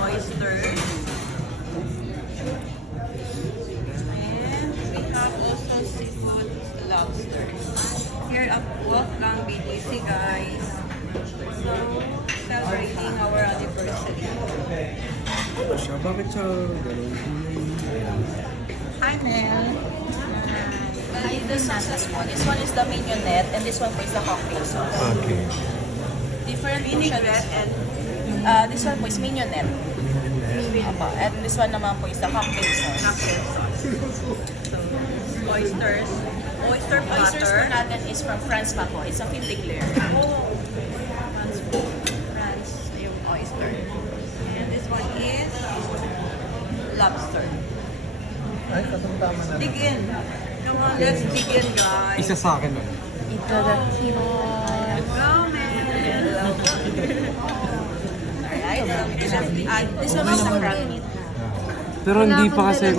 oysters. And we have also seafood lobster. Here at Wolfgang BDC, guys. So, celebrating our anniversary. Ano siya? Bakit siya gano'n? Hi, Mel. This one is the mignonette and this one po is the cocktail sauce. Okay. Different po siya. Vinaigrette and This one po is mignonette. Apa. And this one naman po is the cocktail sauce. cocktail sauce. So, oysters. Oyster Oysters po platter. natin is from France pa po. It's a filet layer. France, yung oyster. And this one is lobster. Ay, katong-tama na. Dig in. Come on, let's dig in, guys. Isa sa akin na. Itadakimasu. Go, man. Alright. This one is the crab meat. Pero hindi pa kasi